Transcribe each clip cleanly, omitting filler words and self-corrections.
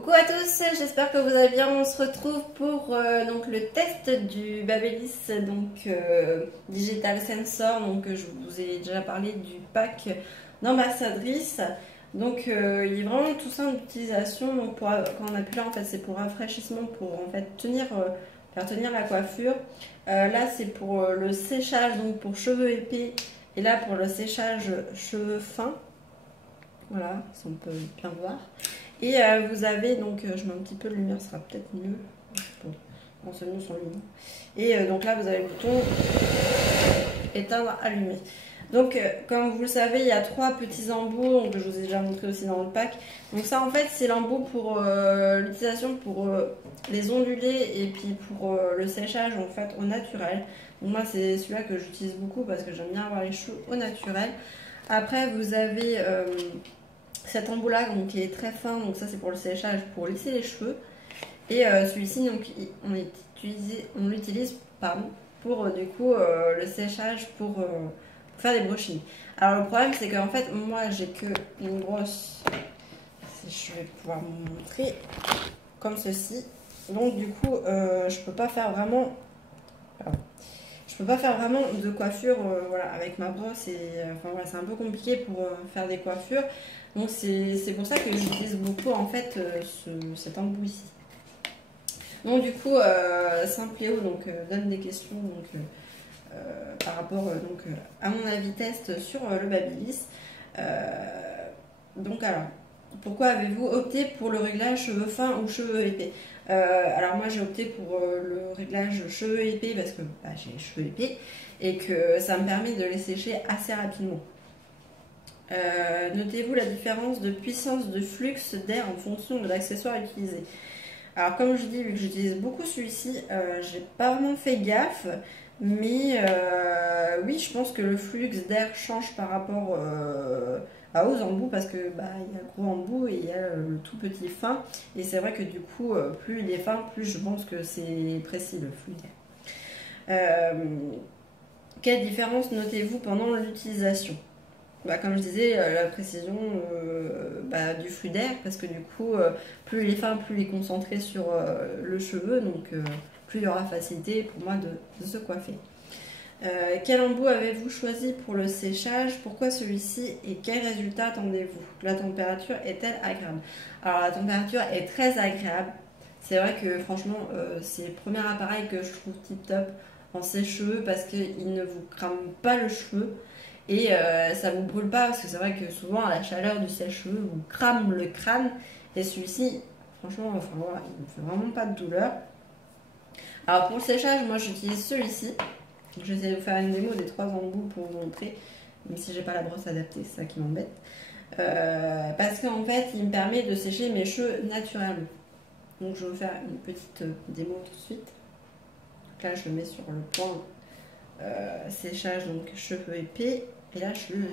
Coucou à tous, j'espère que vous allez bien. On se retrouve pour donc le test du Babyliss Digital Sensor. Donc je vous ai déjà parlé du pack d'ambassadrice. Donc il est vraiment tout simple d'utilisation. Donc quand on appuie là, en fait, c'est pour rafraîchissement, pour en fait faire tenir la coiffure. Là c'est pour le séchage, donc pour cheveux épais, et là pour le séchage cheveux fins. Voilà, ça on peut bien voir. Et vous avez donc, je mets un petit peu de lumière, ce sera peut-être mieux. Bon, c'est mieux sans lumière. Et donc là, vous avez le bouton éteindre, allumer. Donc, comme vous le savez, il y a 3 petits embouts, donc je vous ai déjà montré aussi dans le pack. Donc ça, en fait, c'est l'embout pour l'utilisation pour les ondulés et puis pour le séchage en fait au naturel. Donc moi, c'est celui-là que j'utilise beaucoup parce que j'aime bien avoir les cheveux au naturel. Après, vous avez cet embout là qui est très fin, donc ça c'est pour le séchage, pour lisser les cheveux. Et celui-ci, donc on l'utilise pour du coup le séchage pour faire des brushings. Alors le problème c'est qu'en fait moi j'ai que une brosse, je vais pouvoir vous montrer, comme ceci. Donc du coup je peux pas faire vraiment de coiffure voilà, avec ma brosse, et enfin voilà, c'est un peu compliqué pour faire des coiffures. Donc c'est pour ça que j'utilise beaucoup en fait cet embout ici. Donc du coup Simpléo donne des questions par rapport à mon avis test sur le Babyliss. Donc alors, pourquoi avez-vous opté pour le réglage cheveux fins ou cheveux épais? Alors moi j'ai opté pour le réglage cheveux épais parce que j'ai les cheveux épais et que ça me permet de les sécher assez rapidement. Notez-vous la différence de puissance de flux d'air en fonction de l'accessoire utilisé. Alors comme je dis, vu que j'utilise beaucoup celui-ci, j'ai pas vraiment fait gaffe, mais oui, je pense que le flux d'air change par rapport aux embouts, parce que il y a le gros embout et il y a le tout petit fin, et c'est vrai que du coup plus il est fin, plus je pense que c'est précis le flux d'air. Quelle différence notez-vous pendant l'utilisation? Comme je disais, la précision du flux d'air, parce que du coup plus il est fin, plus il est concentré sur le cheveu, donc plus il y aura facilité pour moi de se coiffer. Quel embout avez-vous choisi pour le séchage? Pourquoi celui-ci? Et quel résultat attendez-vous? La température est-elle agréable? Alors la température est très agréable. C'est vrai que franchement c'est le premier appareil que je trouve tip top en sèche-cheveux, parce qu'il ne vous crame pas le cheveu et ça vous brûle pas, parce que c'est vrai que souvent à la chaleur du sèche-cheveux vous crame le crâne, et celui-ci franchement voilà, il ne fait vraiment pas de douleur. Alors pour le séchage, moi j'utilise celui-ci. Je vais essayer de vous faire une démo des 3 embouts pour vous montrer, même si j'ai pas la brosse adaptée, c'est ça qui m'embête. Parce qu'en fait, il me permet de sécher mes cheveux naturellement. Donc je vais vous faire une petite démo tout de suite. Donc là, je le mets sur le point séchage, donc cheveux épais, et là je le mets.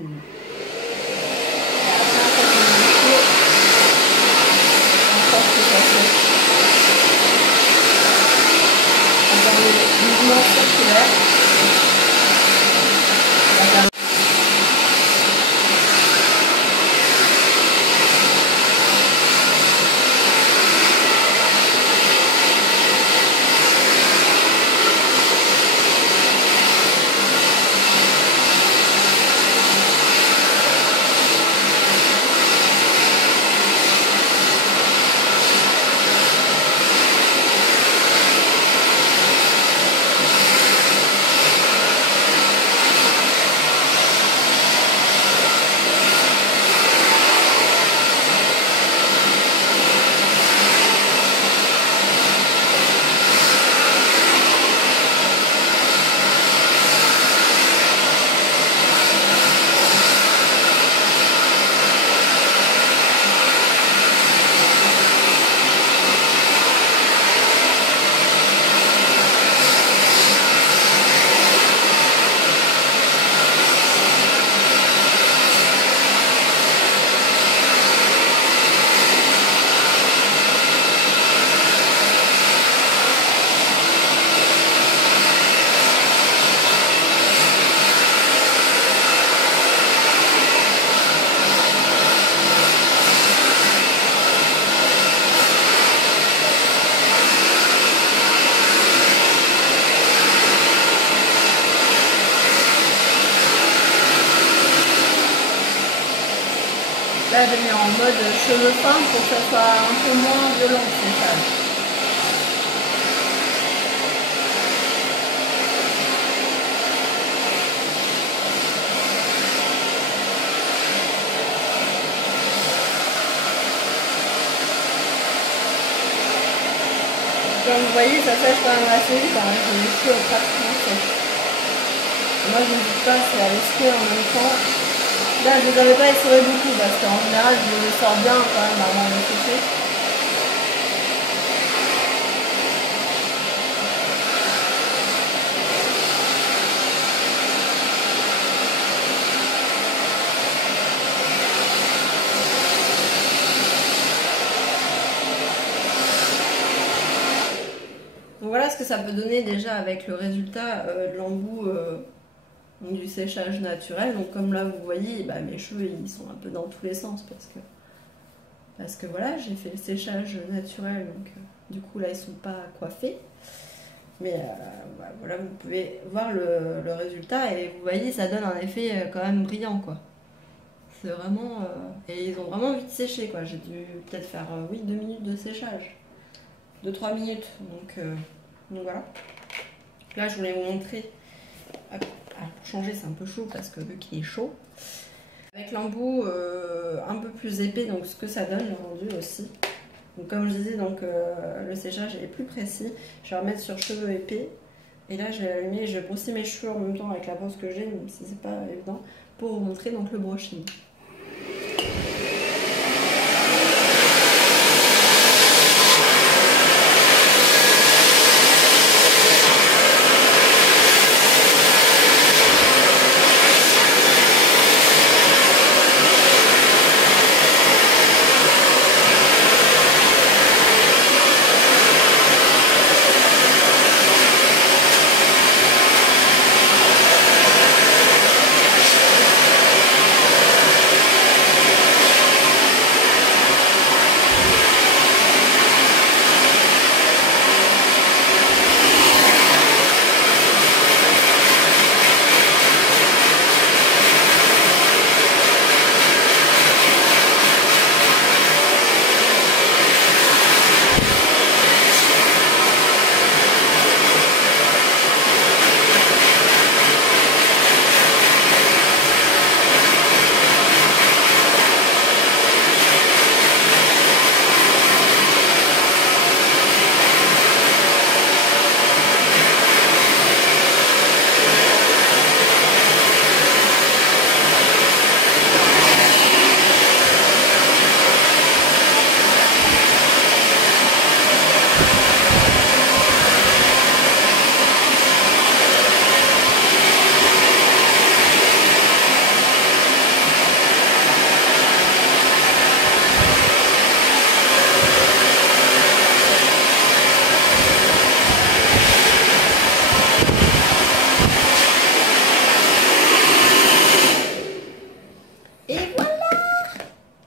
Mouvement circulaire. je l'ai mis en mode cheveux fins pour que ça soit un peu moins violent le séchage. Comme vous voyez, ça sèche quand même assez vite, hein. J'ai les cheveux pratiquement sèches. Moi, je ne dis pas, c'est à l'essuyer en même temps. Là, je ne les avais pas essorés beaucoup parce qu'en général, je les sors bien quand même avant de les sécher. Donc voilà ce que ça peut donner déjà avec le résultat de l'embout du séchage naturel. Donc comme là vous voyez, bah, mes cheveux ils sont un peu dans tous les sens parce que voilà, j'ai fait le séchage naturel, donc du coup là ils sont pas coiffés. Mais bah, voilà, vous pouvez voir le résultat et vous voyez ça donne un effet quand même brillant quoi. C'est vraiment... et ils ont vraiment vite séché quoi. J'ai dû peut-être faire oui 2 minutes de séchage. 2-3 minutes. Donc voilà. Là je voulais vous montrer. Hop. Alors, pour changer c'est un peu chaud parce que vu qu'il est chaud. Avec l'embout un peu plus épais, donc ce que ça donne le rendu aussi. Donc comme je disais, donc le séchage est plus précis. Je vais remettre sur cheveux épais. Et là je vais allumer, je vais brosser mes cheveux en même temps avec la brosse que j'ai, même si c'est pas évident, pour vous montrer donc le brushing.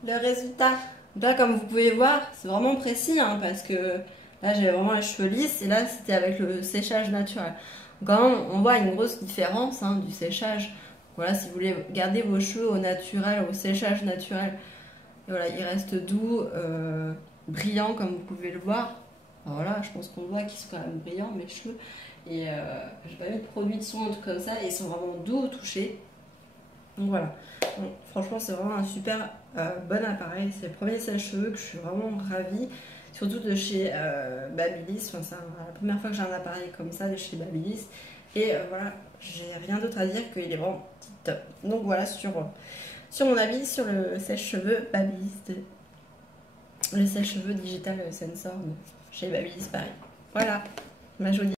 Le résultat. Là, comme vous pouvez voir, c'est vraiment précis hein, parce que là, j'avais vraiment les cheveux lisses et là, c'était avec le séchage naturel. Donc, quand même, on voit une grosse différence hein, du séchage. Voilà, si vous voulez garder vos cheveux au naturel, au séchage naturel, et voilà, ils restent doux, brillants comme vous pouvez le voir. Alors voilà, je pense qu'on voit qu'ils sont quand même brillants mes cheveux. Et j'ai pas mis de produit de soin, un truc comme ça, et ils sont vraiment doux au toucher. Donc voilà, donc, franchement c'est vraiment un super bon appareil, c'est le premier sèche-cheveux que je suis vraiment ravie, surtout de chez Babyliss, enfin, c'est la première fois que j'ai un appareil comme ça de chez Babyliss, et voilà, j'ai rien d'autre à dire qu'il est vraiment top. Donc voilà, sur mon avis sur le sèche-cheveux Babyliss, le sèche-cheveux digital sensor chez Babyliss Paris. Voilà, ma jolie.